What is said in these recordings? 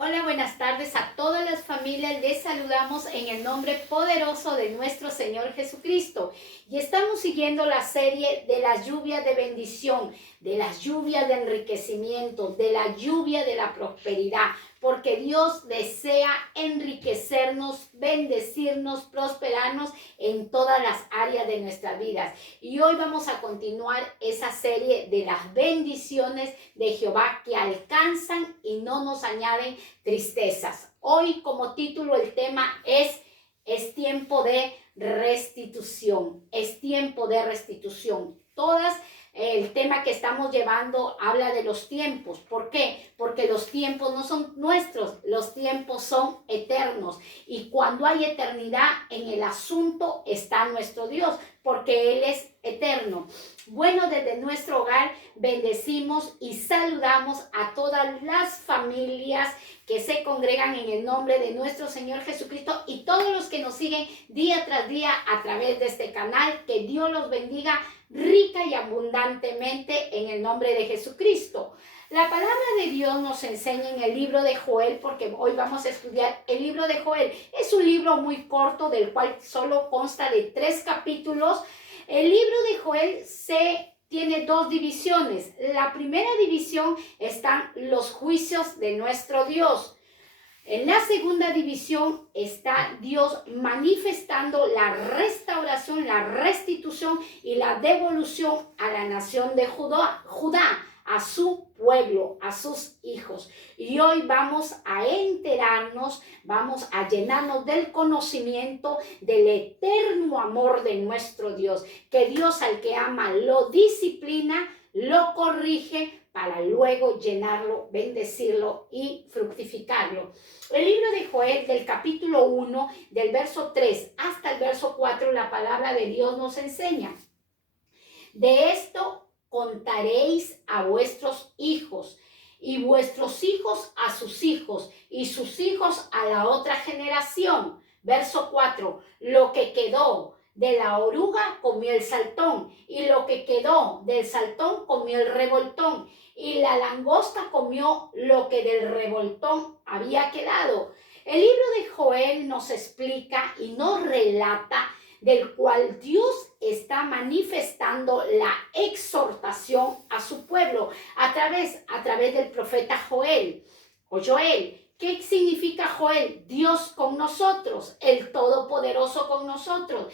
Hola, buenas tardes a todas las familias. Les saludamos en el nombre poderoso de nuestro Señor Jesucristo. Y estamos siguiendo la serie de las lluvias de bendición, de las lluvias de enriquecimiento, de la lluvia de la prosperidad. Porque Dios desea enriquecernos, bendecirnos, prosperarnos en todas las áreas de nuestras vidas. Y hoy vamos a continuar esa serie de las bendiciones de Jehová que alcanzan y no nos añaden tristezas. Hoy como título el tema es tiempo de restitución. Es tiempo de restitución. El tema que estamos llevando habla de los tiempos. ¿Por qué? Porque los tiempos no son nuestros, los tiempos son eternos. Y cuando hay eternidad en el asunto está nuestro Dios, porque Él es eterno. Bueno, desde nuestro hogar bendecimos y saludamos a todas las familias que se congregan en el nombre de nuestro Señor Jesucristo y todos los que nos siguen día tras día a través de este canal. Que Dios los bendiga rica y abundantemente en el nombre de Jesucristo. La palabra de Dios nos enseña en el libro de Joel, porque hoy vamos a estudiar el libro de Joel. Es un libro muy corto, del cual solo consta de 3 capítulos. El libro de Joel tiene 2 divisiones. La primera división están los juicios de nuestro Dios. En la segunda división está Dios manifestando la restauración, la restitución y la devolución a la nación de Judá, a su pueblo, a sus hijos. Y hoy vamos a enterarnos, vamos a llenarnos del conocimiento del eterno amor de nuestro Dios, que Dios al que ama lo disciplina, lo corrige para luego llenarlo, bendecirlo y fructificarlo. El libro de Joel, del capítulo 1, del verso 3 hasta el verso 4, la palabra de Dios nos enseña: de esto contaréis a vuestros hijos, y vuestros hijos a sus hijos, y sus hijos a la otra generación. Verso 4, lo que quedó de la oruga comió el saltón, y lo que quedó del saltón comió el revoltón, y la langosta comió lo que del revoltón había quedado. El libro de Joel nos explica y nos relata del cual Dios está manifestando la exhortación a su pueblo a través del profeta Joel o Joel. ¿Qué significa Joel? Dios con nosotros, el Todopoderoso con nosotros.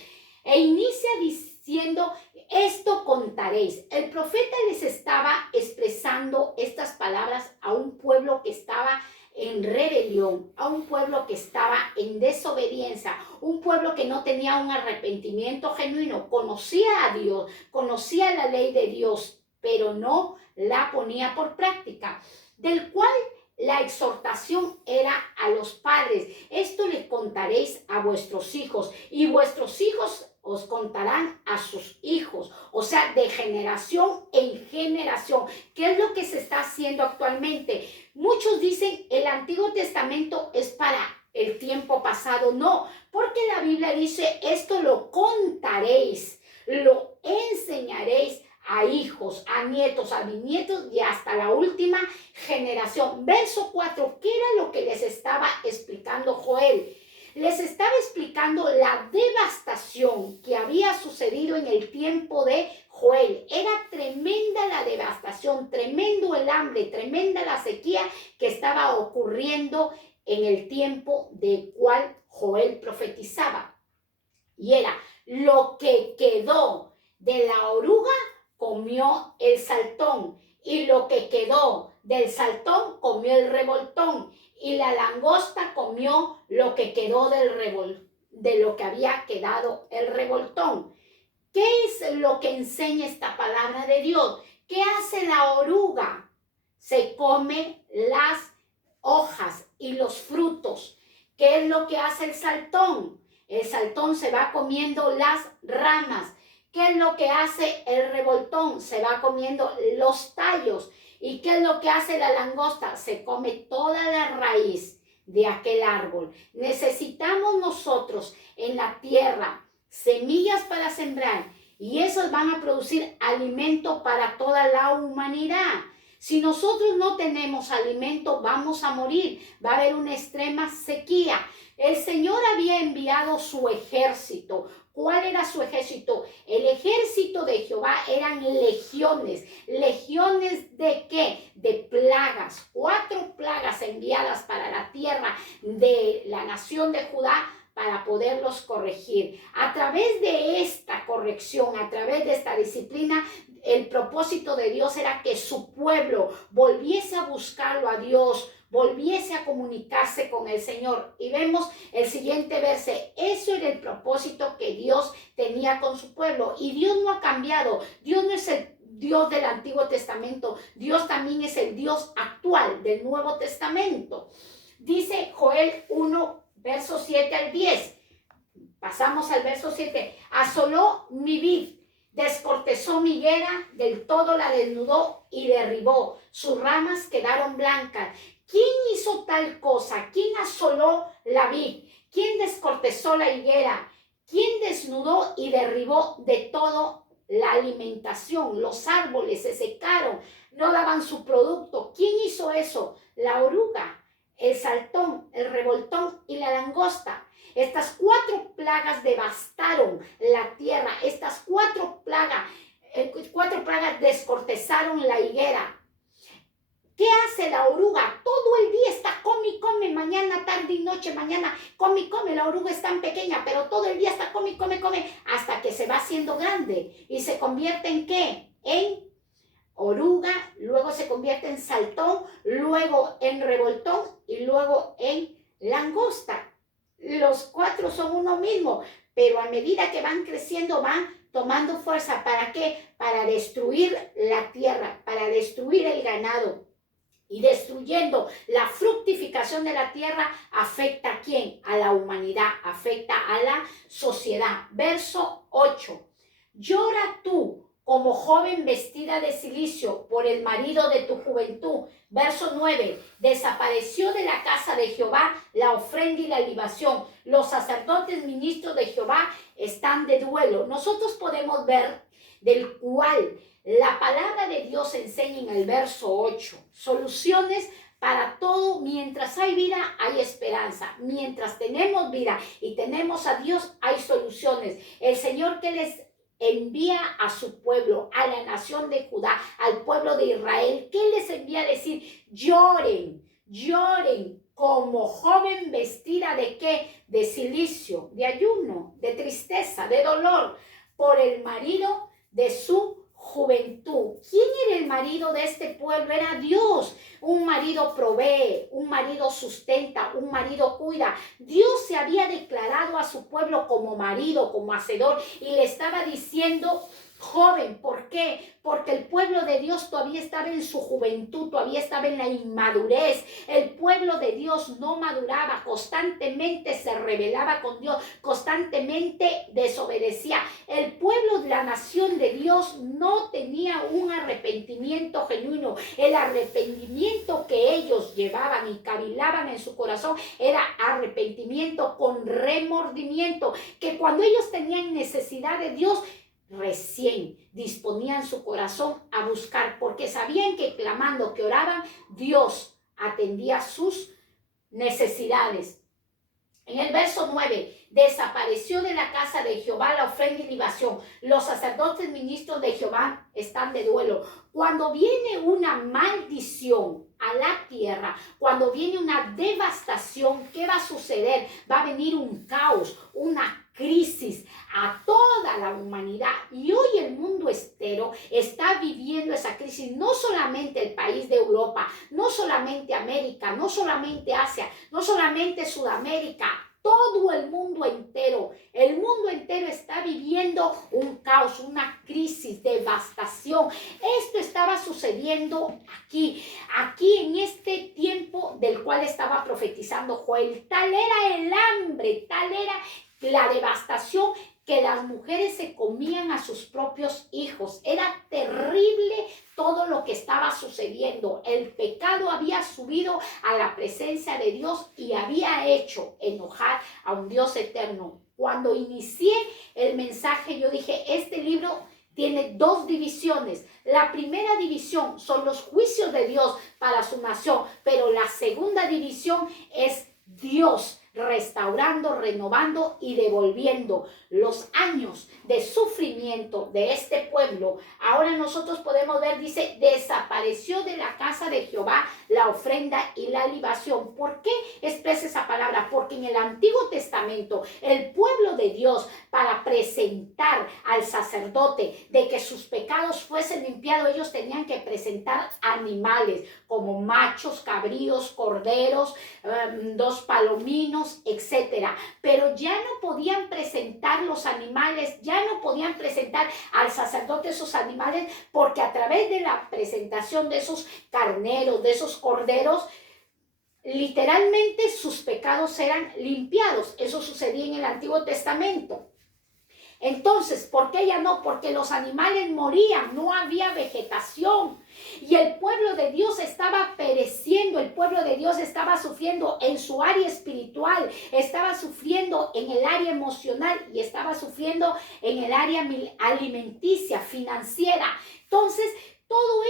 E inicia diciendo: esto contaréis. El profeta les estaba expresando estas palabras a un pueblo que estaba en rebelión, a un pueblo que estaba en desobediencia, un pueblo que no tenía un arrepentimiento genuino, conocía a Dios, conocía la ley de Dios, pero no la ponía por práctica, del cual la exhortación era a los padres: esto les contaréis a vuestros hijos, y vuestros hijos os contarán a sus hijos, o sea, de generación en generación. ¿Qué es lo que se está haciendo actualmente? Muchos dicen el Antiguo Testamento es para el tiempo pasado. No, porque la Biblia dice: esto lo contaréis, lo enseñaréis a hijos, a nietos, a bisnietos y hasta la última generación. Verso 4, ¿qué era lo que les estaba explicando Joel? Les estaba explicando la devastación que había sucedido en el tiempo de Joel. Era tremenda la devastación, tremendo el hambre, tremenda la sequía que estaba ocurriendo en el tiempo de cual Joel profetizaba. Y era: lo que quedó de la oruga comió el saltón, y lo que quedó del saltón comió el revoltón, y la langosta comió lo que quedó de lo que había quedado el revoltón. ¿Qué es lo que enseña esta palabra de Dios? ¿Qué hace la oruga? Se come las hojas y los frutos. ¿Qué es lo que hace el saltón? El saltón se va comiendo las ramas. ¿Qué es lo que hace el revoltón? Se va comiendo los tallos. ¿Y qué es lo que hace la langosta? Se come toda la raíz de aquel árbol. Necesitamos nosotros en la tierra semillas para sembrar, y esos van a producir alimento para toda la humanidad. Si nosotros no tenemos alimento, vamos a morir. Va a haber una extrema sequía. El Señor había enviado su ejército. ¿Cuál era su ejército? El ejército de Jehová eran legiones. ¿Legiones de qué? De plagas. 4 plagas enviadas para la tierra de la nación de Judá para poderlos corregir. A través de esta corrección, a través de esta disciplina, el propósito de Dios era que su pueblo volviese a buscarlo a Dios, volviese a comunicarse con el Señor. Y vemos el siguiente verso. Eso era el propósito que Dios tenía con su pueblo. Y Dios no ha cambiado. Dios no es el Dios del Antiguo Testamento. Dios también es el Dios actual del Nuevo Testamento. Dice Joel 1, verso 7 al 10. Pasamos al verso 7. Asoló mi vid, descortezó mi higuera, del todo la desnudó y derribó. Sus ramas quedaron blancas. ¿Quién hizo tal cosa? ¿Quién asoló la vid? ¿Quién descortezó la higuera? ¿Quién desnudó y derribó de todo la alimentación? Los árboles se secaron, no daban su producto. ¿Quién hizo eso? La oruga, el saltón, el revoltón y la langosta. Estas 4 plagas devastaron la tierra. Estas 4 plagas descortezaron la higuera. ¿Qué hace la oruga? Todo el día está come y come, mañana, tarde y noche, mañana come y come. La oruga es tan pequeña, pero todo el día está come y come, come, hasta que se va haciendo grande. ¿Y se convierte en qué? En oruga, luego se convierte en saltón, luego en revoltón y luego en langosta. Los 4 son uno mismo, pero a medida que van creciendo van tomando fuerza. ¿Para qué? Para destruir la tierra, para destruir el ganado. Y destruyendo la fructificación de la tierra, afecta ¿a quién? A la humanidad, afecta a la sociedad. Verso 8. Llora tú como joven vestida de cilicio por el marido de tu juventud. Verso 9. Desapareció de la casa de Jehová la ofrenda y la libación. Los sacerdotes ministros de Jehová están de duelo. Nosotros podemos ver del cual la palabra de Dios enseña en el verso 8. Soluciones para todo. Mientras hay vida, hay esperanza. Mientras tenemos vida y tenemos a Dios, hay soluciones. El Señor que les envía a su pueblo, a la nación de Judá, al pueblo de Israel, ¿qué les envía a decir? Lloren, lloren como joven vestida de ¿qué? De cilicio, de ayuno, de tristeza, de dolor, por el marido de su juventud. ¿Quién era el marido de este pueblo? Era Dios. Un marido provee, un marido sustenta, un marido cuida. Dios se había declarado a su pueblo como marido, como hacedor, y le estaba diciendo: joven. ¿Por qué? Porque el pueblo de Dios todavía estaba en su juventud, todavía estaba en la inmadurez. El pueblo de Dios no maduraba, constantemente se rebelaba con Dios, constantemente desobedecía. El pueblo de la nación de Dios no tenía un arrepentimiento genuino. El arrepentimiento que ellos llevaban y cavilaban en su corazón era arrepentimiento con remordimiento, que cuando ellos tenían necesidad de Dios, recién disponían su corazón a buscar, porque sabían que clamando, que oraban, Dios atendía sus necesidades. En el verso 9, desapareció de la casa de Jehová la ofrenda y libación. Los sacerdotes ministros de Jehová están de duelo. Cuando viene una maldición a la tierra, cuando viene una devastación, ¿qué va a suceder? Va a venir un caos, una crisis a toda la humanidad, y hoy el mundo entero está viviendo esa crisis. No solamente el país de Europa, no solamente América, no solamente Asia, no solamente Sudamérica, todo el mundo entero está viviendo un caos, una crisis, devastación. Esto estaba sucediendo aquí en este tiempo del cual estaba profetizando Joel. Tal era el hambre, tal era la devastación, que las mujeres se comían a sus propios hijos. Era terrible todo lo que estaba sucediendo. El pecado había subido a la presencia de Dios y había hecho enojar a un Dios eterno. Cuando inicié el mensaje, yo dije, este libro tiene dos divisiones. La primera división son los juicios de Dios para su nación, pero la segunda división es Dios restaurando, renovando y devolviendo los años de sufrimiento de este pueblo. Ahora nosotros podemos ver, dice, desapareció de la casa de Jehová la ofrenda y la libación. ¿Por qué expresa esa palabra? Porque en el Antiguo Testamento el pueblo de Dios, para presentar al sacerdote de que sus pecados fuesen limpiados, ellos tenían que presentar animales como machos, cabríos, corderos, dos palominos, etcétera. Pero ya no podían presentar los animales, ya no podían presentar al sacerdote esos animales, porque a través de la presentación de esos carneros, de esos corderos, literalmente sus pecados eran limpiados. Eso sucedía en el Antiguo Testamento. Entonces, ¿por qué ya no? Porque los animales morían, no había vegetación. Y el pueblo de Dios estaba pereciendo, el pueblo de Dios estaba sufriendo en su área espiritual, estaba sufriendo en el área emocional y estaba sufriendo en el área alimenticia, financiera. Entonces, todo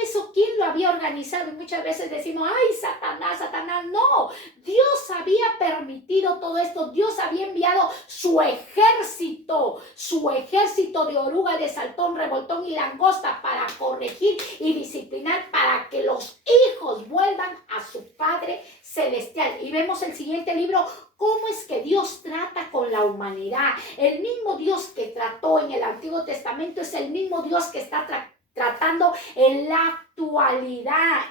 eso, ¿quién lo había organizado? Y muchas veces decimos, ay, Satanás, Satanás. No, Dios había permitido todo esto. Dios había enviado su ejército de oruga, de saltón, revoltón y langosta para corregir y disciplinar, para que los hijos vuelvan a su Padre Celestial. Y vemos el siguiente libro, cómo es que Dios trata con la humanidad. El mismo Dios que trató en el Antiguo Testamento es el mismo Dios que está tratando en la actualidad,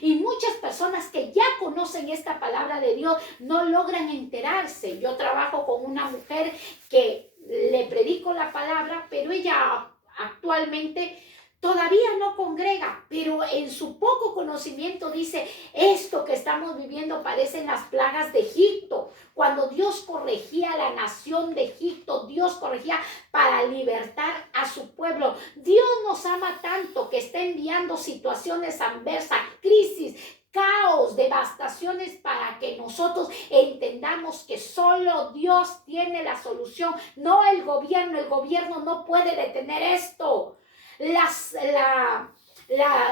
y muchas personas que ya conocen esta palabra de Dios no logran enterarse. Yo trabajo con una mujer que le predico la palabra, pero ella actualmente todavía no congrega, pero en su poco conocimiento dice, esto que estamos viviendo parecen las plagas de Egipto. Cuando Dios corregía a la nación de Egipto, Dios corregía para libertar a su pueblo. Dios nos ama tanto que está enviando situaciones adversas, crisis, caos, devastaciones, para que nosotros entendamos que solo Dios tiene la solución, no el gobierno. El gobierno no puede detener esto. La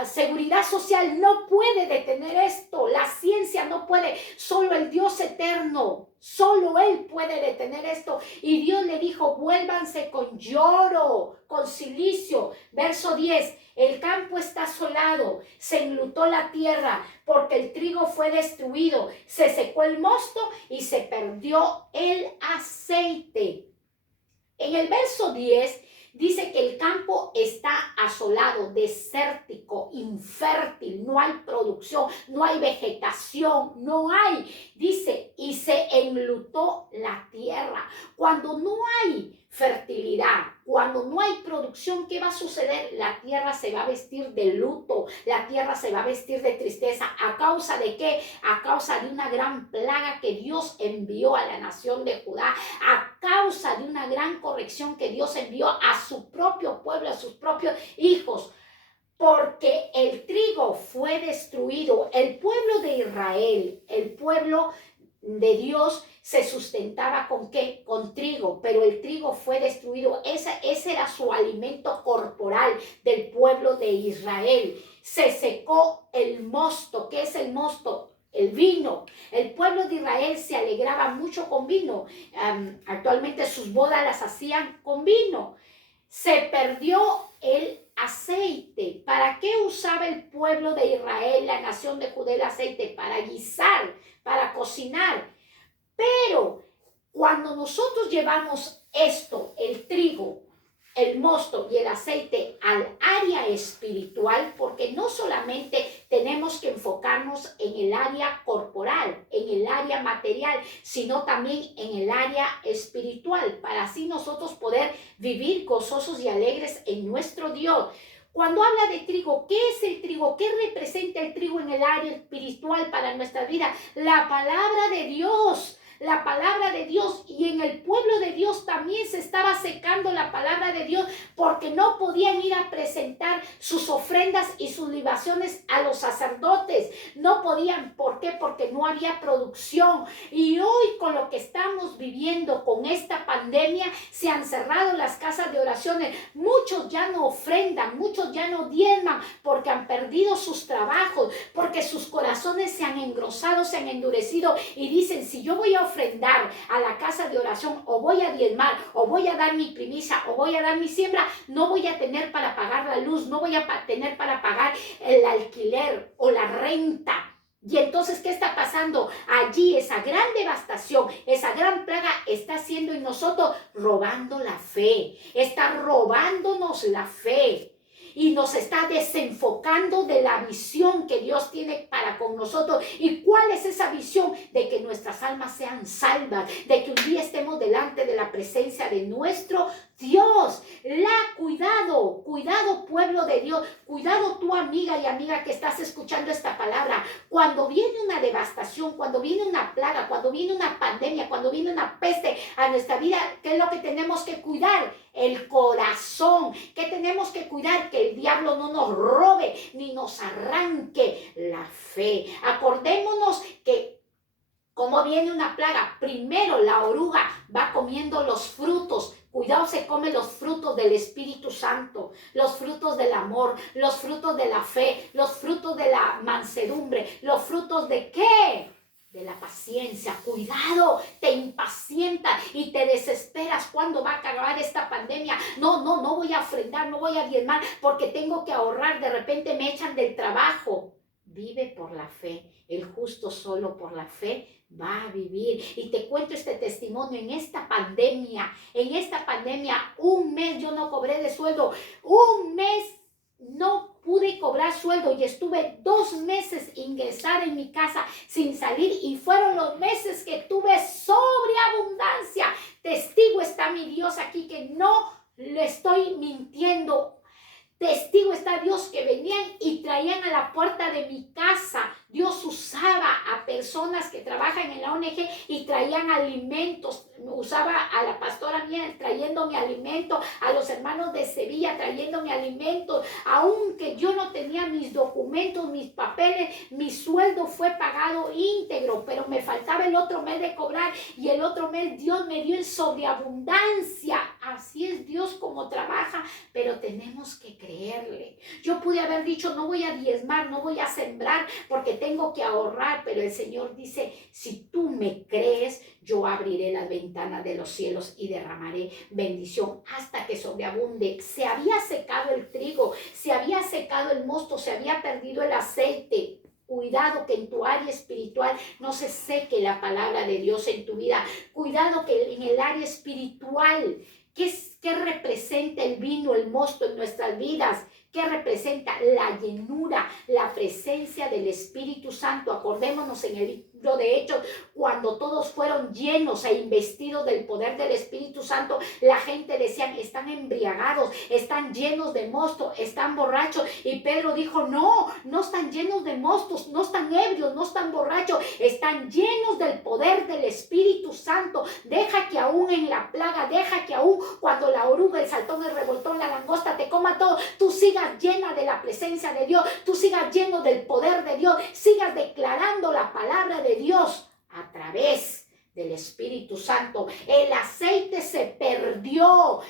seguridad social no puede detener esto, la ciencia no puede, solo el Dios eterno, solo Él puede detener esto. Y Dios le dijo, vuélvanse con lloro, con cilicio. Verso 10, el campo está asolado, se enlutó la tierra, porque el trigo fue destruido, se secó el mosto y se perdió el aceite. En el verso 10, dice que el campo está asolado, desértico, infértil, no hay producción, no hay vegetación, no hay. Dice, y se enlutó la tierra. Cuando no hay fertilidad, cuando no hay producción, ¿qué va a suceder? La tierra se va a vestir de luto, la tierra se va a vestir de tristeza. ¿A causa de qué? A causa de una gran plaga que Dios envió a la nación de Judá, a causa de una gran corrección que Dios envió a su propio pueblo, a sus propios hijos. Porque el trigo fue destruido. El pueblo de Israel, el pueblo de Dios, se sustentaba ¿con qué? Con trigo, pero el trigo fue destruido. Ese era su alimento corporal del pueblo de Israel. Se secó el mosto. ¿Qué es el mosto? El vino. El pueblo de Israel se alegraba mucho con vino. Actualmente sus bodas las hacían con vino. Se perdió el aceite. ¿Para qué usaba el pueblo de Israel, la nación de Judá, el aceite? Para guisar, para cocinar. Pero cuando nosotros llevamos esto, el trigo, el mosto y el aceite, al área espiritual, porque no solamente tenemos que enfocarnos en el área corporal, en el área material, sino también en el área espiritual, para así nosotros poder vivir gozosos y alegres en nuestro Dios. Cuando habla de trigo, ¿qué es el trigo? ¿Qué representa el trigo en el área espiritual para nuestra vida? La palabra de Dios. la palabra de Dios, y en el pueblo de Dios también se estaba secando la palabra de Dios porque no podían ir a presentar sus ofrendas y sus libaciones a los sacerdotes. No podían. ¿Por qué? Porque no había producción. Y hoy, con lo que estamos viviendo con esta pandemia, se han cerrado las casas de oraciones. Muchos ya no ofrendan, muchos ya no diezman porque han perdido sus trabajos, porque sus corazones se han engrosado, se han endurecido y dicen: si yo voy a ofrendar a la casa de oración, o voy a diezmar, o voy a dar mi primicia, o voy a dar mi siembra, no voy a tener para pagar la luz, no voy a tener para pagar el alquiler o la renta. Y entonces, ¿qué está pasando? Allí esa gran devastación, esa gran plaga está haciendo en nosotros, robando la fe, está robándonos la fe. Y nos está desenfocando de la visión que Dios tiene para con nosotros. ¿Y cuál es esa visión? De que nuestras almas sean salvas, de que un día estemos delante de la presencia de nuestro Dios. Cuidado, cuidado, pueblo de Dios, cuidado tú, amiga y amiga que estás escuchando esta palabra. Cuando viene una devastación, cuando viene una plaga, cuando viene una pandemia, cuando viene una peste a nuestra vida, ¿qué es lo que tenemos que cuidar? El corazón. ¿Qué tenemos que cuidar? Que el diablo no nos robe ni nos arranque la fe. Acordémonos que como viene una plaga, primero la oruga va comiendo los frutos. Cuidado, se come los frutos del Espíritu Santo, los frutos del amor, los frutos de la fe, los frutos de la mansedumbre, los frutos ¿de qué? De la paciencia. Cuidado, te impacienta y te desesperas cuando va a acabar esta pandemia. No voy a ofrendar, no voy a diezmar porque tengo que ahorrar, de repente me echan del trabajo. Vive por la fe. El justo solo por la fe va a vivir. Y te cuento este testimonio. En esta pandemia, un mes yo no cobré de sueldo. Un mes no pude cobrar sueldo y estuve 2 meses ingresada en mi casa sin salir, y fueron los meses que tuve sobreabundancia. Testigo está mi Dios aquí que no le estoy mintiendo. Testigo está Dios que venían y traían a la puerta de mi casa. Dios usaba a personas que trabajan en la ONG y traían alimentos. Usaba a la pastora mía trayéndome alimento, a los hermanos de Sevilla trayéndome alimentos. Aunque yo no tenía mis documentos, mis papeles, mi sueldo fue pagado íntegro, pero me faltaba el otro mes de cobrar, y el otro mes Dios me dio en sobreabundancia. Así es Dios como trabaja, pero tenemos que creerle. Yo pude haber dicho: no voy a diezmar, no voy a sembrar porque tengo que ahorrar, pero el Señor dice: si tú me crees, yo abriré las ventanas de los cielos y derramaré bendición hasta que sobreabunde. Se había secado el trigo, se había secado el mosto, se había perdido el aceite. Cuidado que en tu área espiritual no se seque la palabra de Dios en tu vida. Cuidado que en el área espiritual, ¿qué representa el vino, el mosto en nuestras vidas? ¿Qué representa? La llenura, la presencia del Espíritu Santo. Acordémonos en el libro de Hechos, cuando todos fueron llenos e investidos del poder del Espíritu Santo, la gente decía: están embriagados, están llenos de mosto, están borrachos. Y Pedro dijo: no están llenos de mostos, no están ebrios, no están borrachos, están llenos del poder del Espíritu Santo. Deja que aún en la plaga, deja que aún cuando la oruga, el saltón, el revoltón, la langosta te coma todo, tú sigas llena de la presencia de Dios, tú sigas lleno del poder de Dios, sigas declarando la palabra de Dios a través del Espíritu Santo. El aceite se perdió,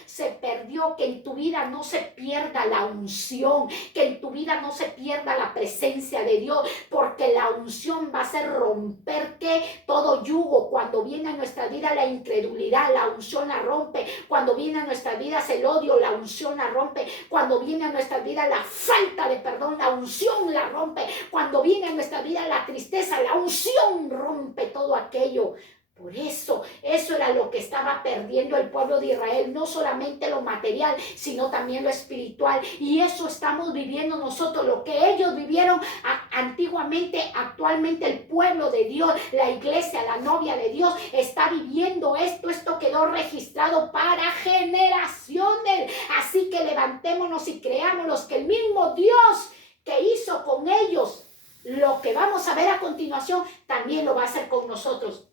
que en tu vida no se pierda la unción, que en tu vida no se pierda la presencia de Dios, porque la unción va a hacer romper todo yugo. Cuando viene a nuestra vida la incredulidad, la unción la rompe. Cuando viene a nuestras vidas el odio, la unción la rompe. Cuando viene a nuestra vida la falta de perdón, la unción la rompe. Cuando viene a nuestra vida la tristeza, la unción rompe todo aquello. Por eso era lo que estaba perdiendo el pueblo de Israel, no solamente lo material, sino también lo espiritual. Y eso estamos viviendo nosotros, lo que ellos vivieron antiguamente, actualmente el pueblo de Dios, la iglesia, la novia de Dios, está viviendo esto. Esto quedó registrado para generaciones. Así que levantémonos y creámonos que el mismo Dios que hizo con ellos lo que vamos a ver a continuación, también lo va a hacer con nosotros.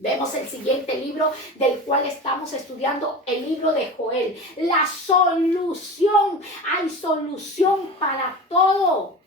Vemos el siguiente libro del cual estamos estudiando, el libro de Joel. La solución. Hay solución para todo.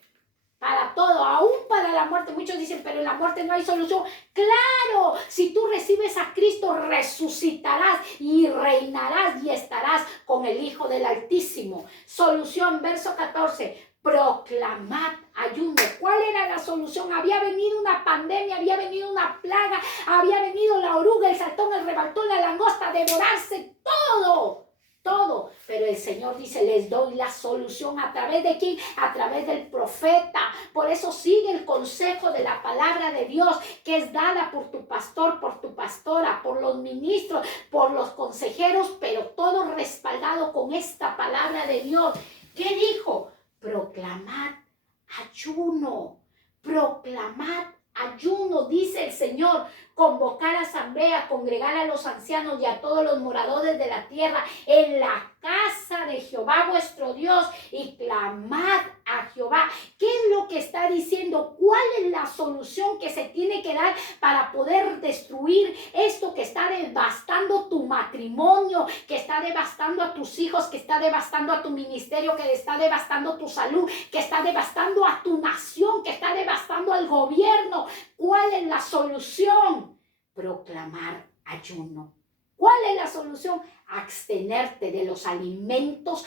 Para todo, aún para la muerte. Muchos dicen, pero en la muerte no hay solución. Claro, si tú recibes a Cristo, resucitarás y reinarás y estarás con el Hijo del Altísimo. Solución, verso 14. Proclamad ayuno. ¿Cuál era la solución? Había venido una pandemia, había venido una plaga, había venido la oruga, el saltón, el rebaltón, la langosta, a devorarse todo. Todo, pero el Señor dice, les doy la solución. ¿A través de quién? A través del profeta. Por eso sigue el consejo de la palabra de Dios, que es dada por tu pastor, por tu pastora, por los ministros, por los consejeros, pero todo respaldado con esta palabra de Dios. ¿Qué dijo? Proclamad ayuno, proclamad ayuno, dice el Señor. Convocar asamblea, congregar a los ancianos y a todos los moradores de la tierra en la casa de Jehová vuestro Dios y clamad a Jehová. ¿Qué es lo que está diciendo? ¿Cuál es la solución que se tiene que dar para poder destruir esto que está devastando tu matrimonio, que está devastando a tus hijos, que está devastando a tu ministerio, que está devastando tu salud, que está devastando a tu nación, que está devastando al gobierno? ¿Cuál es la solución? Proclamar ayuno. ¿Cuál es la solución? Abstenerte de los alimentos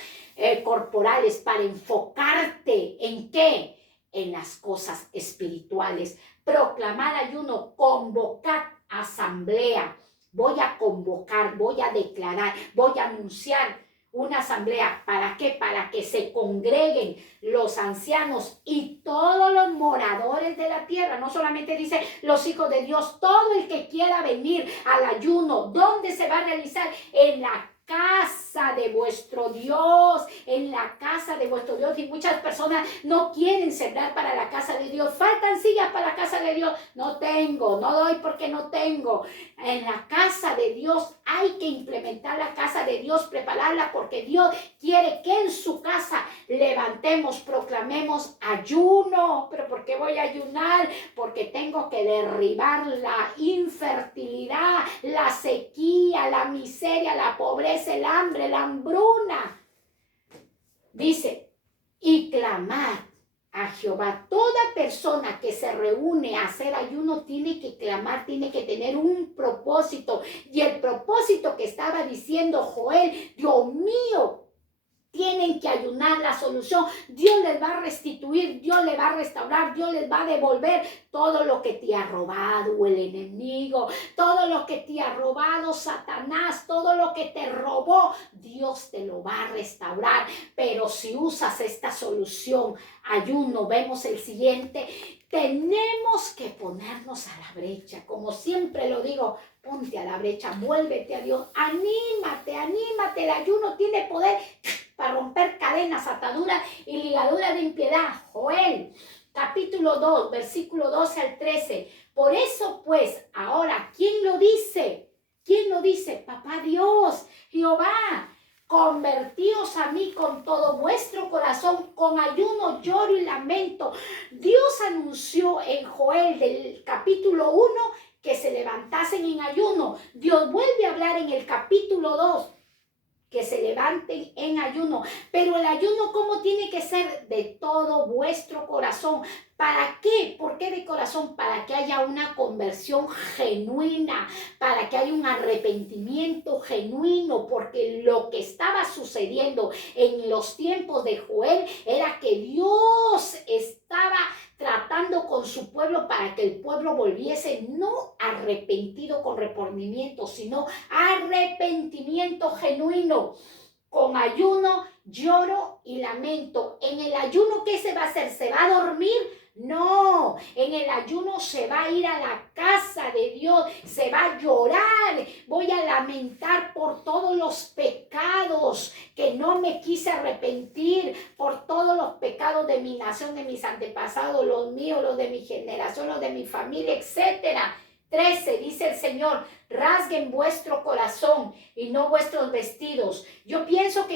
corporales para enfocarte ¿en qué? En las cosas espirituales. Proclamar ayuno, convocar asamblea. Voy a convocar, voy a declarar, voy a anunciar una asamblea. ¿Para qué? Para que se congreguen los ancianos y todos los moradores de la tierra. No solamente dice los hijos de Dios, todo el que quiera venir al ayuno. ¿Dónde se va a realizar? En la casa de vuestro Dios, en la casa de vuestro Dios. Y muchas personas no quieren sembrar para la casa de Dios. Faltan sillas para la casa de Dios. No tengo, no doy porque no tengo. En la casa de Dios hay que implementar la casa de Dios, prepararla, porque Dios quiere que en su casa levantemos, proclamemos ayuno. ¿Pero por qué voy a ayunar? Porque tengo que derribar la infertilidad, la sequía, la miseria, la pobreza, el hambre, la hambruna. Dice, y clamad a Jehová. Toda persona que se reúne a hacer ayuno tiene que clamar, tiene que tener un propósito. Y el propósito que estaba diciendo Joel, Dios mío, tienen que ayunar. La solución, Dios les va a restituir, Dios les va a restaurar, Dios les va a devolver todo lo que te ha robado el enemigo, todo lo que te ha robado Satanás, todo lo que te robó, Dios te lo va a restaurar. Pero si usas esta solución, ayuno, vemos el siguiente, tenemos que ponernos a la brecha. Como siempre lo digo, ponte a la brecha, vuélvete a Dios, anímate, anímate. El ayuno tiene poder para romper cadenas, ataduras y ligaduras de impiedad. Joel, capítulo 2, versículo 12 al 13. Por eso, pues, ahora, ¿quién lo dice? ¿Quién lo dice? Papá Dios, Jehová. Convertíos a mí con todo vuestro corazón, con ayuno, lloro y lamento. Dios anunció en Joel del capítulo 1 que se levantasen en ayuno. Dios vuelve a hablar en el capítulo 2 que se levanten en ayuno. Pero el ayuno, ¿cómo tiene que ser? De todo vuestro corazón. ¿Para qué? ¿Por qué de corazón? Para que haya una conversión genuina, para que haya un arrepentimiento genuino, porque lo que estaba sucediendo en los tiempos de Joel era que Dios estaba tratando con su pueblo para que el pueblo volviese no arrepentido con remordimiento, sino arrepentimiento genuino, con ayuno, lloro y lamento. En el ayuno, ¿qué se va a hacer? ¿Se va a dormir? No, en el ayuno se va a ir a la casa de Dios, se va a llorar, voy a lamentar por todos los pecados que no me quise arrepentir, por todos los pecados de mi nación, de mis antepasados, los míos, los de mi generación, los de mi familia, etcétera. 13, dice el Señor, rasguen vuestro corazón y no vuestros vestidos. Yo pienso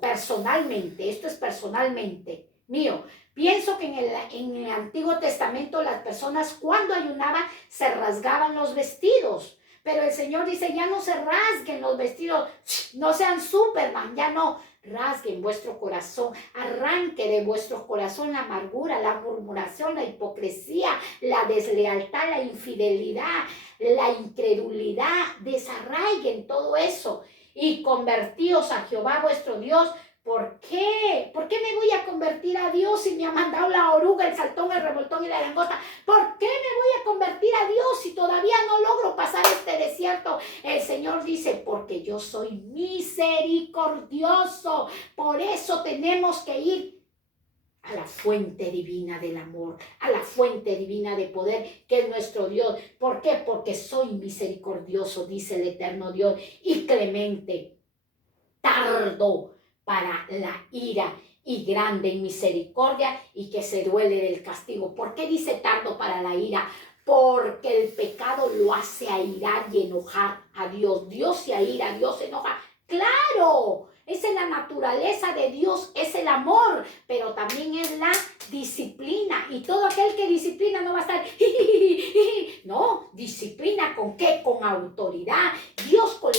personalmente, esto es personalmente mío, Pienso que en el Antiguo Testamento las personas cuando ayunaban se rasgaban los vestidos. Pero el Señor dice, ya no se rasguen los vestidos, no sean Superman, ya no. Rasguen vuestro corazón, arranque de vuestro corazón la amargura, la murmuración, la hipocresía, la deslealtad, la infidelidad, la incredulidad. Desarraiguen todo eso y convertíos a Jehová vuestro Dios. ¿Por qué? ¿Por qué me voy a convertir a Dios si me ha mandado la oruga, el saltón, el revoltón y la langosta? ¿Por qué me voy a convertir a Dios si todavía no logro pasar este desierto? El Señor dice, porque yo soy misericordioso. Por eso tenemos que ir a la fuente divina del amor, a la fuente divina de poder, que es nuestro Dios. ¿Por qué? Porque soy misericordioso, dice el eterno Dios, y clemente, tardo para la ira y grande en misericordia y que se duele del castigo. ¿Por qué dice tardo para la ira? Porque el pecado lo hace airar y enojar a Dios. Dios se aira, Dios se enoja. ¡Claro! Esa es la naturaleza de Dios, es el amor, pero también es la disciplina. Y todo aquel que disciplina no va a estar, no, disciplina ¿con qué? Con autoridad. Dios con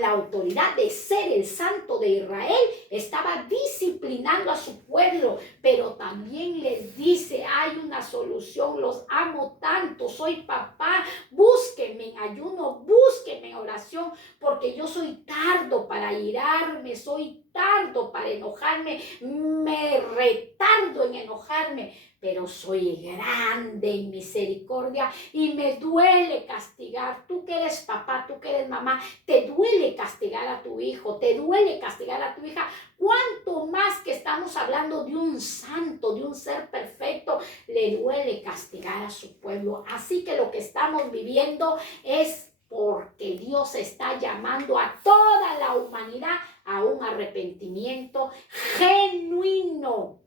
la autoridad de ser el Santo de Israel, estaba disciplinando a su pueblo, pero también les dice, hay una solución, los amo tanto, soy papá, búsquenme en ayuno, búsquenme en oración, porque yo soy tardo para irarme, soy tardo para enojarme, me retardo en enojarme, pero soy grande en misericordia y me duele castigar. Tú que eres papá, tú que eres mamá, te duele castigar a tu hijo, te duele castigar a tu hija. ¿Cuánto más que estamos hablando de un santo, de un ser perfecto, le duele castigar a su pueblo? Así que lo que estamos viviendo es porque Dios está llamando a toda la humanidad a un arrepentimiento genuino.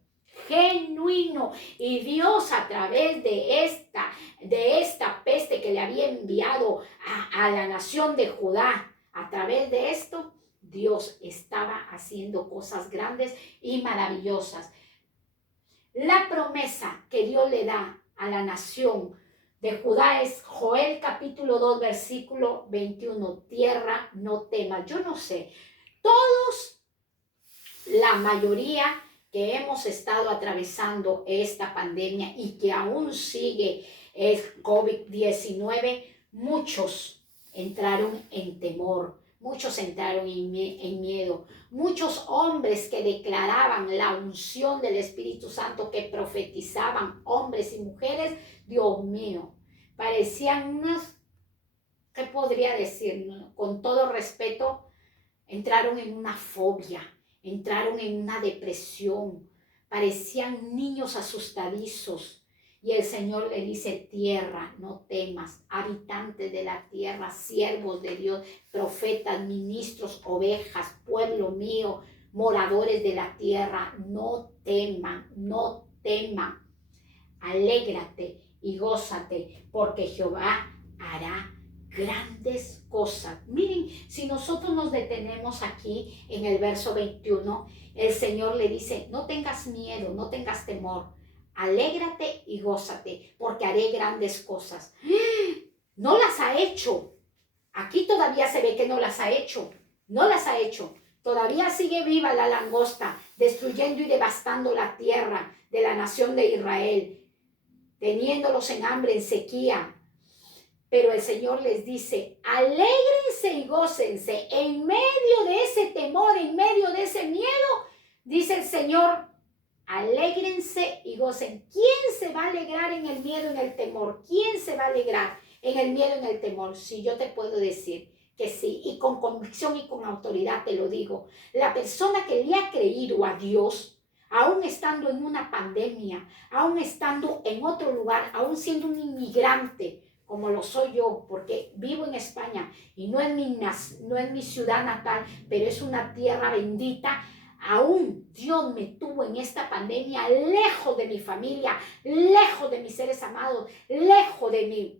Y Dios a través de esta peste que le había enviado a la nación de Judá, a través de esto Dios estaba haciendo cosas grandes y maravillosas. La promesa que Dios le da a la nación de Judá es Joel capítulo 2 versículo 21, tierra no temas. Yo no sé, todos, la mayoría que hemos estado atravesando esta pandemia y que aún sigue el COVID-19, muchos entraron en temor, muchos entraron en miedo, muchos hombres que declaraban la unción del Espíritu Santo, que profetizaban, hombres y mujeres, Dios mío, parecían unos, ¿qué podría decir? Con todo respeto, entraron en una fobia, entraron en una depresión, parecían niños asustadizos. Y el Señor le dice, tierra, no temas, habitantes de la tierra, siervos de Dios, profetas, ministros, ovejas, pueblo mío, moradores de la tierra, no teman, no teman. Alégrate y gózate, porque Jehová hará grandes cosas. Miren, si nosotros nos detenemos aquí en el verso 21, el Señor le dice, no tengas miedo, no tengas temor, alégrate y gózate, porque haré grandes cosas. No las ha hecho. Aquí todavía se ve que no las ha hecho. No las ha hecho. Todavía sigue viva la langosta, destruyendo y devastando la tierra de la nación de Israel, teniéndolos en hambre, en sequía. Pero el Señor les dice, alégrense y gócense en medio de ese temor, en medio de ese miedo. Dice el Señor, alégrense y gocen. ¿Quién se va a alegrar en el miedo, en el temor? ¿Quién se va a alegrar en el miedo, en el temor? Si yo te puedo decir que sí, y con convicción y con autoridad te lo digo. La persona que le ha creído a Dios, aún estando en una pandemia, aún estando en otro lugar, aún siendo un inmigrante, como lo soy yo, porque vivo en España y no es mi ciudad natal, pero es una tierra bendita. Aún Dios me tuvo en esta pandemia lejos de mi familia, lejos de mis seres amados, lejos de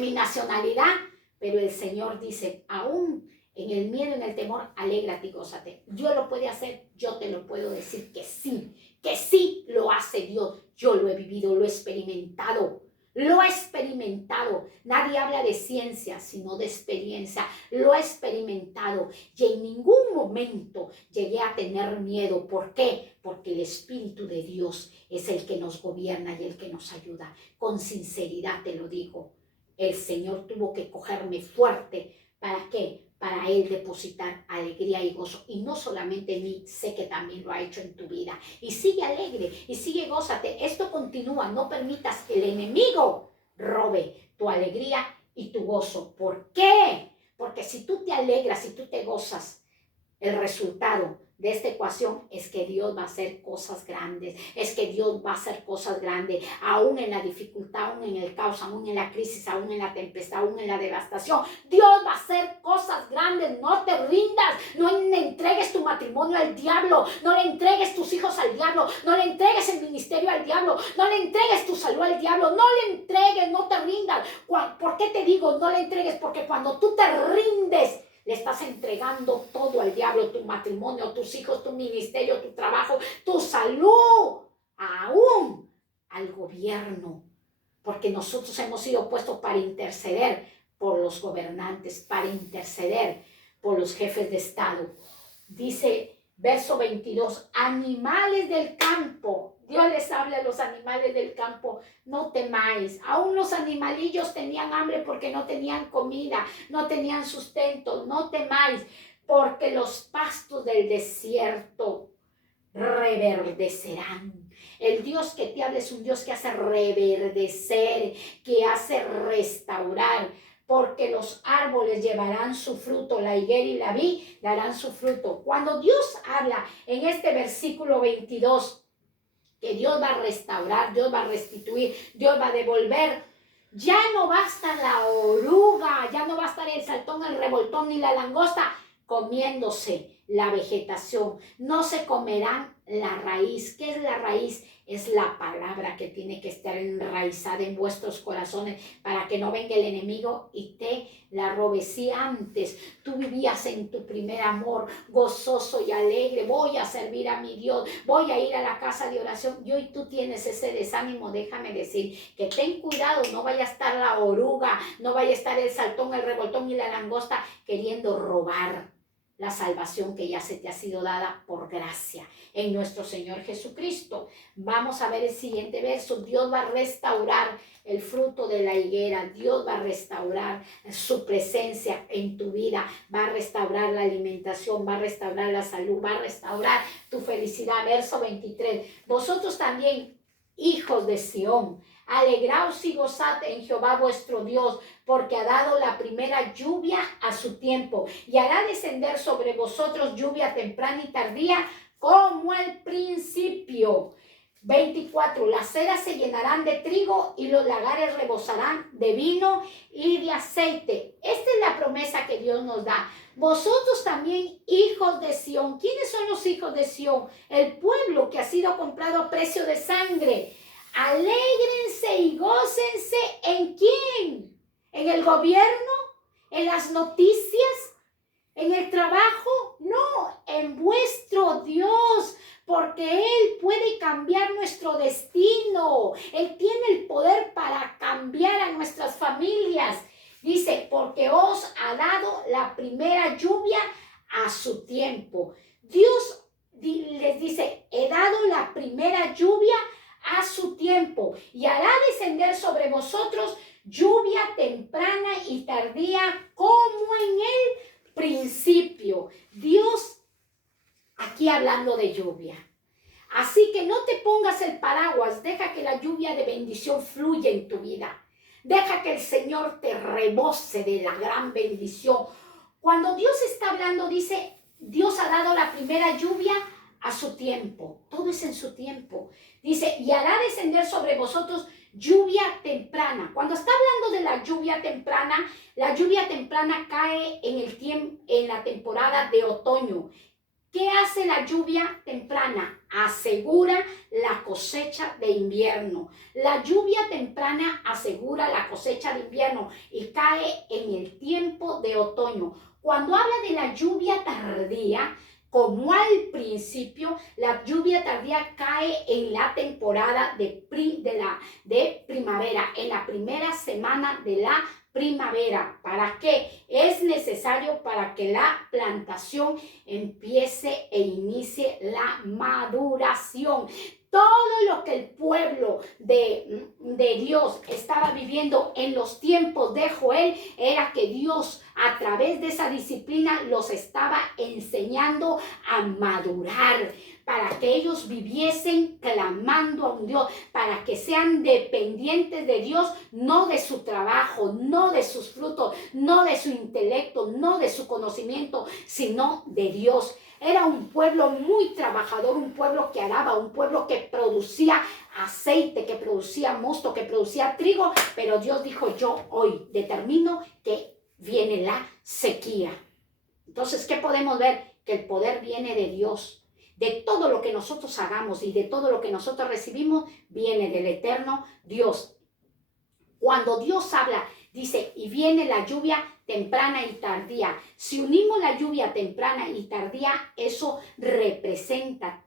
mi nacionalidad. Pero el Señor dice, aún en el miedo, en el temor, alégrate y gózate. Dios lo puede hacer, yo te lo puedo decir que sí, que sí lo hace Dios. Yo lo he vivido, lo he experimentado. Lo he experimentado. Nadie habla de ciencia, sino de experiencia. Lo he experimentado y en ningún momento llegué a tener miedo. ¿Por qué? Porque el Espíritu de Dios es el que nos gobierna y el que nos ayuda. Con sinceridad te lo digo. El Señor tuvo que cogerme fuerte. ¿Para qué? Para Él depositar alegría y gozo. Y no solamente en mí, sé que también lo ha hecho en tu vida. Y sigue alegre y sigue gózate. Esto continúa. No permitas que el enemigo robe tu alegría y tu gozo. ¿Por qué? Porque si tú te alegras, si tú te gozas, el resultado de esta ecuación es que Dios va a hacer cosas grandes, es que Dios va a hacer cosas grandes, aún en la dificultad, aún en el caos, aún en la crisis, aún en la tempestad, aún en la devastación. Dios va a hacer cosas grandes, no te rindas, no le entregues tu matrimonio al diablo, no le entregues tus hijos al diablo, no le entregues el ministerio al diablo, no le entregues tu salud al diablo, no le entregues, no te rindas. ¿Por qué te digo no le entregues? Porque cuando tú te rindes, le estás entregando todo al diablo, tu matrimonio, tus hijos, tu ministerio, tu trabajo, tu salud, aún al gobierno. Porque nosotros hemos sido puestos para interceder por los gobernantes, para interceder por los jefes de Estado. Dice verso 22, animales del campo. Dios les habla a los animales del campo, no temáis. Aún los animalillos tenían hambre porque no tenían comida, no tenían sustento. No temáis, porque los pastos del desierto reverdecerán. El Dios que te habla es un Dios que hace reverdecer, que hace restaurar. Porque los árboles llevarán su fruto, la higuera y la vid darán su fruto. Cuando Dios habla en este versículo 22, que Dios va a restaurar, Dios va a restituir, Dios va a devolver, ya no va a estar la oruga, ya no va a estar el saltón, el revoltón ni la langosta comiéndose la vegetación. No se comerán la raíz. ¿Qué es la raíz? Es la palabra que tiene que estar enraizada en vuestros corazones para que no venga el enemigo y te la robe. Si antes tú vivías en tu primer amor, gozoso y alegre, voy a servir a mi Dios, voy a ir a la casa de oración, y hoy tú tienes ese desánimo, déjame decir que ten cuidado, no vaya a estar la oruga, no vaya a estar el saltón, el revoltón y la langosta queriendo robar la salvación que ya se te ha sido dada por gracia en nuestro Señor Jesucristo. Vamos a ver el siguiente verso. Dios va a restaurar el fruto de la higuera. Dios va a restaurar su presencia en tu vida. Va a restaurar la alimentación, va a restaurar la salud, va a restaurar tu felicidad. Verso 23. Vosotros también, hijos de Sión, alegraos y gozad en Jehová vuestro Dios, porque ha dado la primera lluvia a su tiempo, y hará descender sobre vosotros lluvia temprana y tardía, como al principio. 24. Las eras se llenarán de trigo y los lagares rebosarán de vino y de aceite. Esta es la promesa que Dios nos da. Vosotros también, hijos de Sión. ¿Quiénes son los hijos de Sión? El pueblo que ha sido comprado a precio de sangre. Alégrense y gócense. ¿En quién? ¿En el gobierno? ¿En las noticias? ¿En el trabajo? No, en vuestro Dios, porque Él puede cambiar nuestro destino. Él tiene el poder para cambiar a nuestras familias. Dice, porque os ha dado la primera lluvia a su tiempo. Dios les dice, he dado la primera lluvia a su tiempo, y hará descender sobre vosotros lluvia temprana y tardía, como en el principio. Dios aquí hablando de lluvia. Así que no te pongas el paraguas, deja que la lluvia de bendición fluya en tu vida. Deja que el Señor te rebose de la gran bendición. Cuando Dios está hablando, dice, Dios ha dado la primera lluvia a su tiempo. Todo es en su tiempo. Dice, y hará descender sobre vosotros lluvia temprana. Cuando está hablando de la lluvia temprana cae en la temporada de otoño. ¿Qué hace la lluvia temprana? Asegura la cosecha de invierno. La lluvia temprana asegura la cosecha de invierno y cae en el tiempo de otoño. Cuando habla de la lluvia tardía, Como al principio, la lluvia tardía cae en la temporada de primavera, en la primera semana de la primavera. ¿Para qué? Es necesario para que la plantación empiece e inicie la maduración. Todo lo que el pueblo de Dios estaba viviendo en los tiempos de Joel era que Dios a través de esa disciplina los estaba enseñando a madurar, para que ellos viviesen clamando a un Dios, para que sean dependientes de Dios, no de su trabajo, no de sus frutos, no de su intelecto, no de su conocimiento, sino de Dios. Era un pueblo muy trabajador, un pueblo que araba, un pueblo que producía aceite, que producía mosto, que producía trigo, pero Dios dijo, yo hoy determino que viene la sequía. Entonces, ¿qué podemos ver? Que el poder viene de Dios. De todo lo que nosotros hagamos y de todo lo que nosotros recibimos, viene del eterno Dios. Cuando Dios habla, dice, y viene la lluvia temprana y tardía. Si unimos la lluvia temprana y tardía, eso representa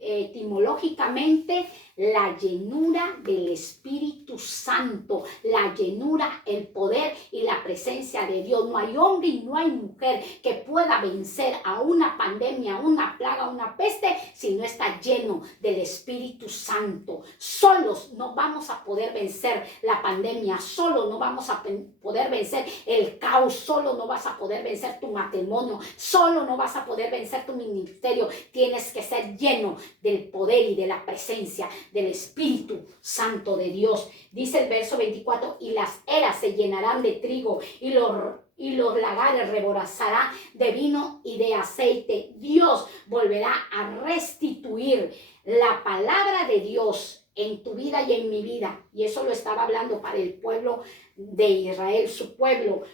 etimológicamente la llenura del Espíritu Santo, la llenura, el poder y la presencia de Dios. No hay hombre y no hay mujer que pueda vencer a una pandemia, una plaga, una peste, si no está lleno del Espíritu Santo. Solos no vamos a poder vencer la pandemia, solo no vamos a poder vencer el caos, solo no vas a poder vencer tu matrimonio, solo no vas a poder vencer tu ministerio. Tienes que ser lleno del poder y de la presencia del Espíritu Santo de Dios. Dice el verso 24, y las eras se llenarán de trigo y los lagares rebosarán de vino y de aceite. Dios volverá a restituir la palabra de Dios en tu vida y en mi vida. Y eso lo estaba hablando para el pueblo de Israel. Su pueblo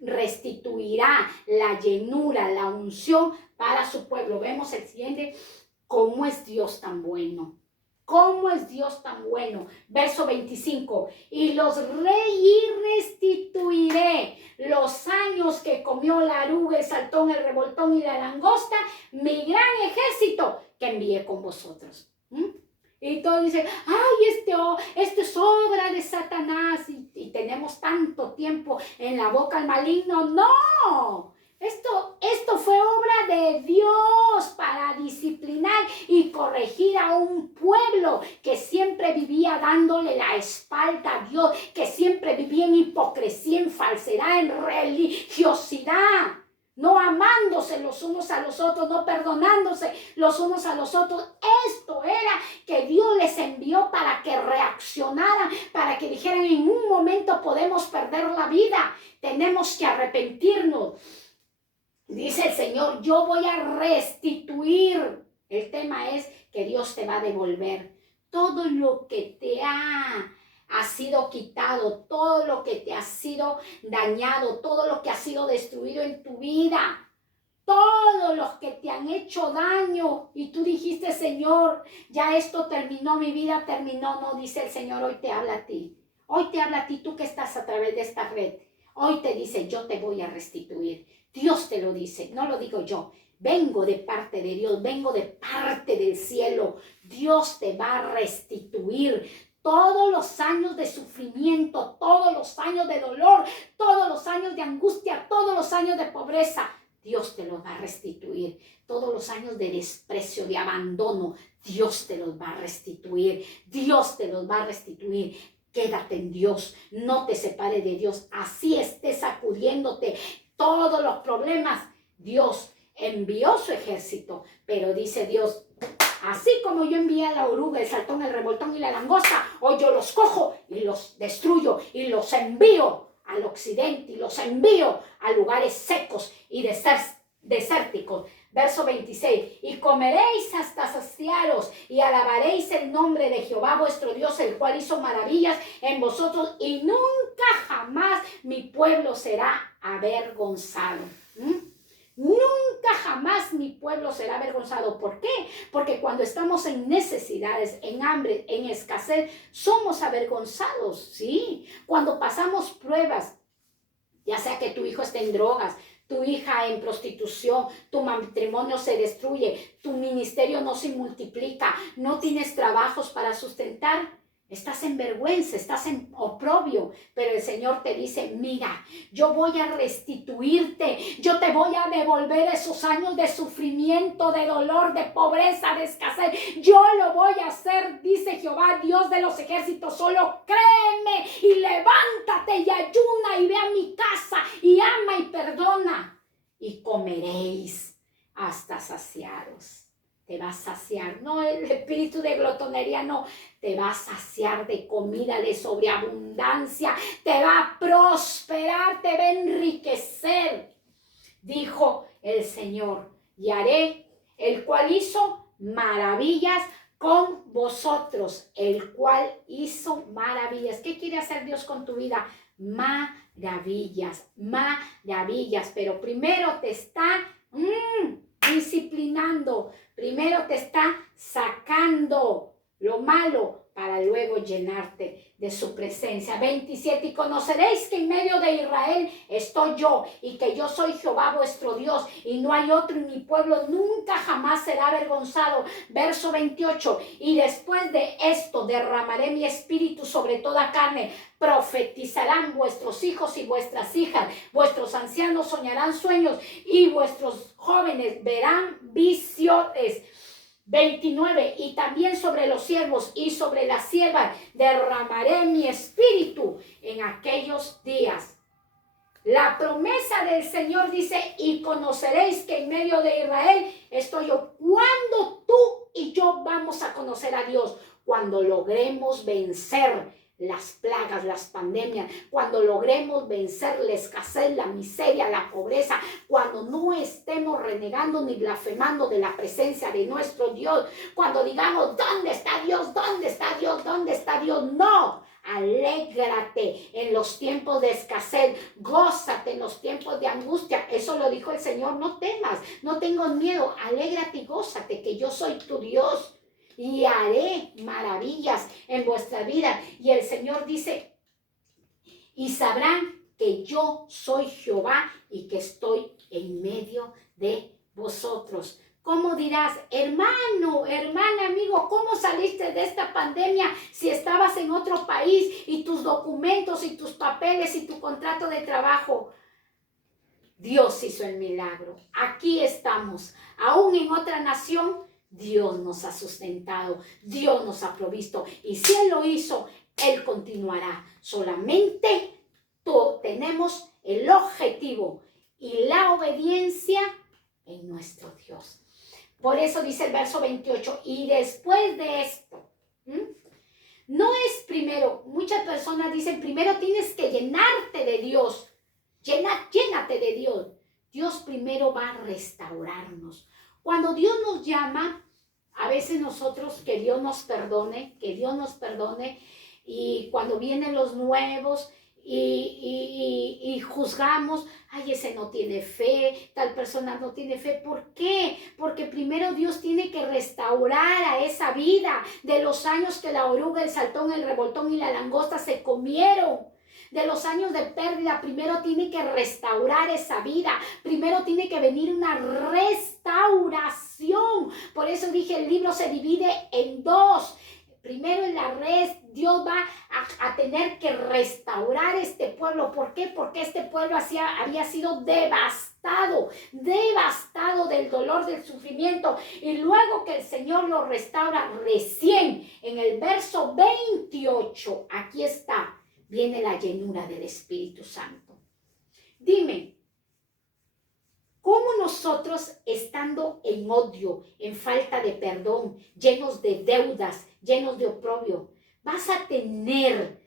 restituirá la llenura, la unción para su pueblo. Vemos el siguiente, cómo es Dios tan bueno. ¿Cómo es Dios tan bueno? Verso 25. Y restituiré los años que comió la oruga, el saltón, el revoltón y la langosta, mi gran ejército que envié con vosotros. Y todos dicen, ay, esto es obra de Satanás y tenemos tanto tiempo en la boca al maligno. No, esto fue obra de Dios para disciplinar y corregir a un pueblo que siempre vivía dándole la espalda a Dios, que siempre vivía en hipocresía, en falsedad, en religiosidad. No amándose los unos a los otros, no perdonándose los unos a los otros. Esto era que Dios les envió para que reaccionaran, para que dijeran, en un momento podemos perder la vida, tenemos que arrepentirnos. Dice el Señor, yo voy a restituir. El tema es que Dios te va a devolver todo lo que te ha sido quitado, todo lo que te ha sido dañado, todo lo que ha sido destruido en tu vida, todos los que te han hecho daño y tú dijiste, Señor, ya esto terminó, mi vida terminó. No, dice el Señor, hoy te habla a ti. Hoy te habla a ti, tú que estás a través de esta red. Hoy te dice, yo te voy a restituir. Dios te lo dice, no lo digo yo. Vengo de parte de Dios, vengo de parte del cielo. Dios te va a restituir todos los años de sufrimiento, todos los años de dolor, todos los años de angustia, todos los años de pobreza. Dios te los va a restituir. Todos los años de desprecio, de abandono, Dios te los va a restituir. Dios te los va a restituir. Quédate en Dios, no te separes de Dios. Así estés sacudiéndote todos los problemas. Dios envió su ejército, pero dice Dios, así como yo envié a la oruga, el saltón, el revoltón y la langosta, hoy yo los cojo y los destruyo y los envío al occidente y los envío a lugares secos y desérticos. Verso 26, y comeréis hasta saciaros y alabaréis el nombre de Jehová vuestro Dios, el cual hizo maravillas en vosotros, y nunca jamás mi pueblo será avergonzado. Nunca jamás mi pueblo será avergonzado. ¿Por qué? Porque cuando estamos en necesidades, en hambre, en escasez, somos avergonzados, ¿sí? Cuando pasamos pruebas, ya sea que tu hijo esté en drogas, tu hija en prostitución, tu matrimonio se destruye, tu ministerio no se multiplica, no tienes trabajos para sustentar. Estás en vergüenza, estás en oprobio, pero el Señor te dice, mira, yo voy a restituirte, yo te voy a devolver esos años de sufrimiento, de dolor, de pobreza, de escasez. Yo lo voy a hacer, dice Jehová, Dios de los ejércitos, solo créeme y levántate y ayuna y ve a mi casa y ama y perdona y comeréis hasta saciaros. Te va a saciar, no el espíritu de glotonería, no, te va a saciar de comida, de sobreabundancia, te va a prosperar, te va a enriquecer, dijo el Señor, y haré, el cual hizo maravillas con vosotros, el cual hizo maravillas. ¿Qué quiere hacer Dios con tu vida? Maravillas, maravillas, pero primero te está disciplinando, primero te está sacando lo malo para luego llenarte de su presencia. 27, y conoceréis que en medio de Israel estoy yo, y que yo soy Jehová vuestro Dios, y no hay otro, y mi pueblo nunca jamás será avergonzado. Verso 28, y después de esto derramaré mi espíritu sobre toda carne, profetizarán vuestros hijos y vuestras hijas, vuestros ancianos soñarán sueños, y vuestros jóvenes verán visiones. 29, y también sobre los siervos y sobre las siervas derramaré mi espíritu en aquellos días. La promesa del Señor dice, y conoceréis que en medio de Israel estoy yo. ¿Cuándo tú y yo vamos a conocer a Dios? Cuando logremos vencer las plagas, las pandemias, cuando logremos vencer la escasez, la miseria, la pobreza, cuando no estemos renegando ni blasfemando de la presencia de nuestro Dios, cuando digamos, ¿dónde está Dios? ¿Dónde está Dios? ¿Dónde está Dios? No, alégrate en los tiempos de escasez, gózate en los tiempos de angustia. Eso lo dijo el Señor, no temas, no tengas miedo, alégrate y gózate que yo soy tu Dios. Y haré maravillas en vuestra vida. Y el Señor dice, y sabrán que yo soy Jehová y que estoy en medio de vosotros. ¿Cómo dirás, hermano, hermana, amigo, cómo saliste de esta pandemia si estabas en otro país y tus documentos y tus papeles y tu contrato de trabajo? Dios hizo el milagro. Aquí estamos, aún en otra nación. Dios nos ha sustentado, Dios nos ha provisto, y si Él lo hizo, Él continuará. Solamente tenemos el objetivo y la obediencia en nuestro Dios. Por eso dice el verso 28, y después de esto, no es primero, muchas personas dicen, primero tienes que llenarte de Dios, llénate de Dios. Dios primero va a restaurarnos. Cuando Dios nos llama, a veces nosotros, que Dios nos perdone, y cuando vienen los nuevos y juzgamos, ay, ese no tiene fe, tal persona no tiene fe. ¿Por qué? Porque primero Dios tiene que restaurar a esa vida de los años que la oruga, el saltón, el revoltón y la langosta se comieron. De los años de pérdida, primero tiene que restaurar esa vida. Primero tiene que venir una restauración. Por eso dije, el libro se divide en dos. Primero en la Dios va a tener que restaurar este pueblo. ¿Por qué? Porque este pueblo había sido devastado del dolor, del sufrimiento. Y luego que el Señor lo restaura, recién en el verso 28, aquí está, viene la llenura del Espíritu Santo. Dime, ¿cómo nosotros, estando en odio, en falta de perdón, llenos de deudas, llenos de oprobio, vas a tener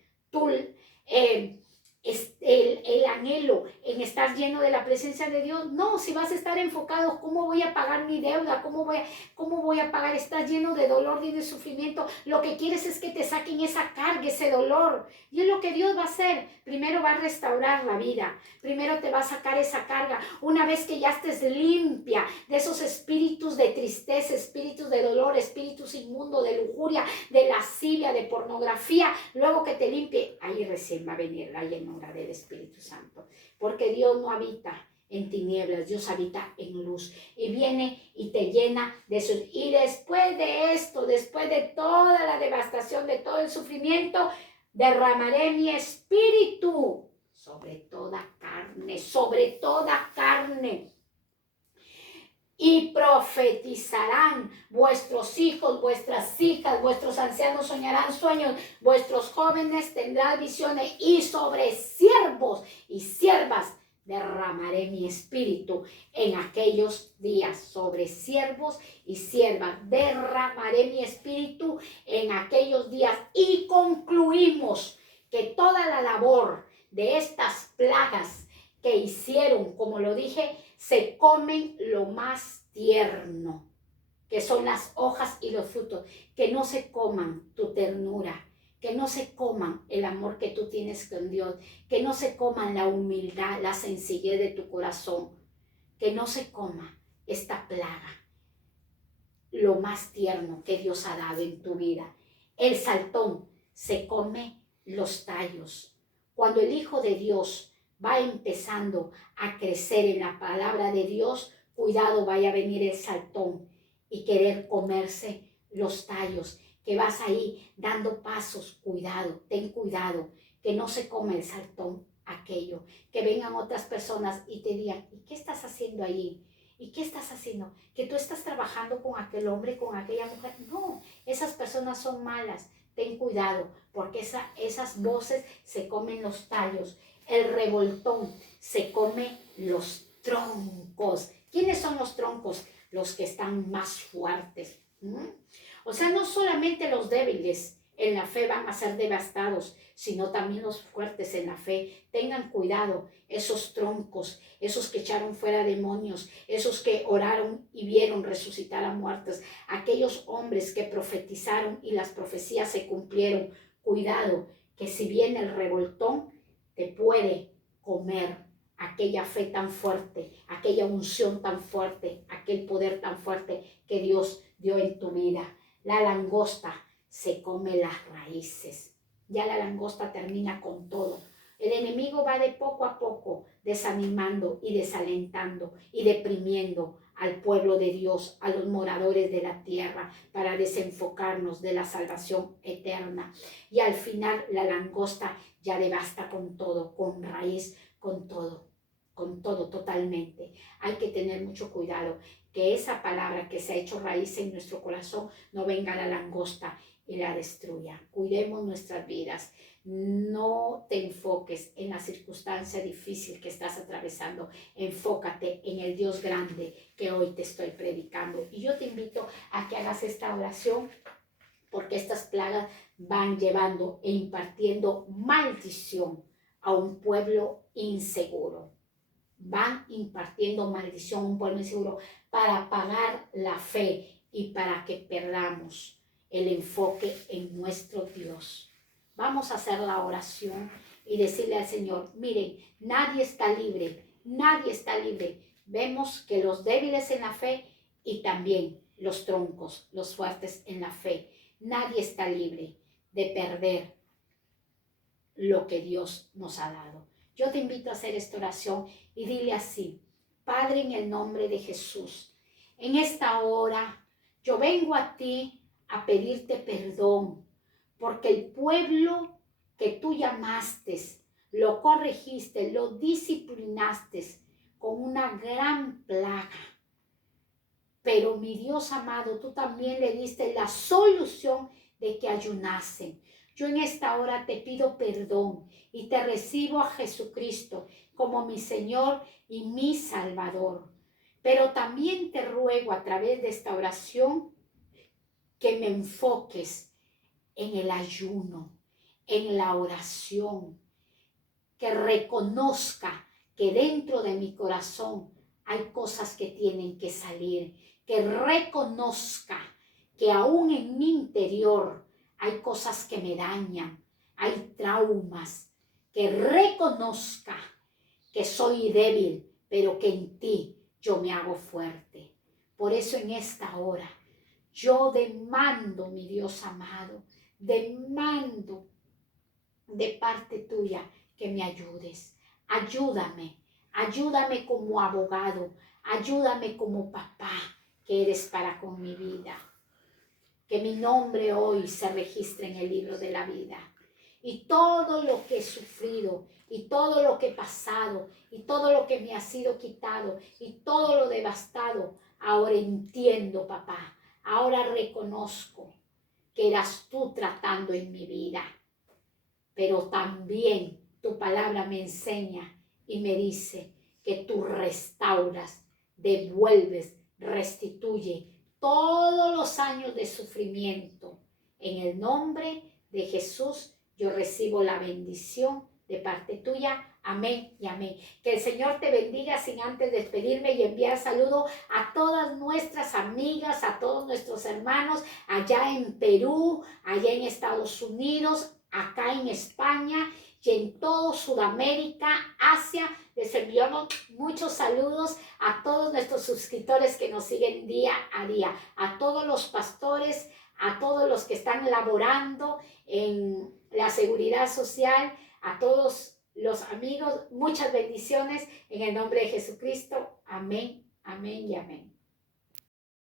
el anhelo en estar lleno de la presencia de Dios? No, si vas a estar enfocado, ¿cómo voy a pagar mi deuda? ¿Cómo voy a pagar? Estás lleno de dolor y de sufrimiento. Lo que quieres es que te saquen esa carga, ese dolor. Y es lo que Dios va a hacer. Primero va a restaurar la vida. Primero te va a sacar esa carga. Una vez que ya estés limpia de esos espíritus de tristeza, espíritus de dolor, espíritus inmundos, de lujuria, de lascivia, de pornografía, luego que te limpie, ahí recién va a venir la llenura del Espíritu Santo. Porque Dios no habita en tinieblas, Dios habita en luz y viene y te llena de eso. Y después de esto, después de toda la devastación, de todo el sufrimiento, derramaré mi espíritu sobre toda carne, sobre toda carne. Y profetizarán vuestros hijos, vuestras hijas, vuestros ancianos soñarán sueños, vuestros jóvenes tendrán visiones, y sobre siervos y siervas derramaré mi espíritu en aquellos días. Sobre siervos y siervas derramaré mi espíritu en aquellos días. Y concluimos que toda la labor de estas plagas que hicieron, como lo dije, se comen lo más tierno, que son las hojas y los frutos, que no se coman tu ternura, que no se coman el amor que tú tienes con Dios, que no se coman la humildad, la sencillez de tu corazón, que no se coma esta plaga, lo más tierno que Dios ha dado en tu vida. El saltón se come los tallos. Cuando el Hijo de Dios va empezando a crecer en la palabra de Dios, cuidado, vaya a venir el saltón y querer comerse los tallos, que vas ahí dando pasos. Cuidado, ten cuidado, que no se come el saltón aquello, que vengan otras personas y te digan, ¿y qué estás haciendo ahí? ¿Y qué estás haciendo? ¿Que tú estás trabajando con aquel hombre, con aquella mujer? No, esas personas son malas. Ten cuidado, porque esas voces se comen los tallos. El revoltón se come los troncos. ¿Quiénes son los troncos? Los que están más fuertes. O sea, no solamente los débiles en la fe van a ser devastados, sino también los fuertes en la fe. Tengan cuidado, esos troncos, esos que echaron fuera demonios, esos que oraron y vieron resucitar a muertos, aquellos hombres que profetizaron y las profecías se cumplieron. Cuidado, que si viene el revoltón, te puede comer aquella fe tan fuerte, aquella unción tan fuerte, aquel poder tan fuerte que Dios dio en tu vida. La langosta se come las raíces. Ya la langosta termina con todo. El enemigo va de poco a poco desanimando y desalentando y deprimiendo al pueblo de Dios, a los moradores de la tierra, para desenfocarnos de la salvación eterna. Y al final la langosta ya devasta con todo, con raíz, con todo totalmente. Hay que tener mucho cuidado que esa palabra que se ha hecho raíz en nuestro corazón no venga la langosta y la destruya. Cuidemos nuestras vidas. No te enfoques en la circunstancia difícil que estás atravesando. Enfócate en el Dios grande que hoy te estoy predicando. Y yo te invito a que hagas esta oración, porque estas plagas van llevando e impartiendo maldición a un pueblo inseguro. Van impartiendo maldición a un pueblo inseguro para apagar la fe y para que perdamos el enfoque en nuestro Dios. Vamos a hacer la oración y decirle al Señor, miren, nadie está libre, nadie está libre. Vemos que los débiles en la fe y también los troncos, los fuertes en la fe, nadie está libre de perder lo que Dios nos ha dado. Yo te invito a hacer esta oración y dile así: Padre, en el nombre de Jesús, en esta hora yo vengo a ti a pedirte perdón, porque el pueblo que tú llamaste, lo corregiste, lo disciplinaste con una gran plaga. Pero mi Dios amado, tú también le diste la solución de que ayunasen. Yo en esta hora te pido perdón y te recibo a Jesucristo como mi Señor y mi Salvador. Pero también te ruego a través de esta oración que me enfoques en el ayuno, en la oración, que reconozca que dentro de mi corazón hay cosas que tienen que salir, que reconozca que aún en mi interior hay cosas que me dañan, hay traumas, que reconozca que soy débil, pero que en ti yo me hago fuerte. Por eso en esta hora yo demando, mi Dios amado, demando de parte tuya que me ayudes. Ayúdame Ayúdame como abogado. Ayúdame como papá que eres para con mi vida. Que mi nombre hoy se registre en el libro de la vida. Y todo lo que he sufrido, y todo lo que he pasado, y todo lo que me ha sido quitado, y todo lo devastado, ahora entiendo, papá. Ahora reconozco que eras tú tratando en mi vida. Pero también tu palabra me enseña y me dice que tú restauras, devuelves, restituye todos los años de sufrimiento. En el nombre de Jesús yo recibo la bendición de parte tuya. Amén y amén. Que el Señor te bendiga sin antes despedirme y enviar saludo a todas nuestras amigas, a todos nuestros hermanos allá en Perú, allá en Estados Unidos, acá en España y en todo Sudamérica, Asia. Les enviamos muchos saludos a todos nuestros suscriptores que nos siguen día a día, a todos los pastores, a todos los que están laborando en la seguridad social, a todos los amigos, muchas bendiciones en el nombre de Jesucristo. Amén, amén y amén.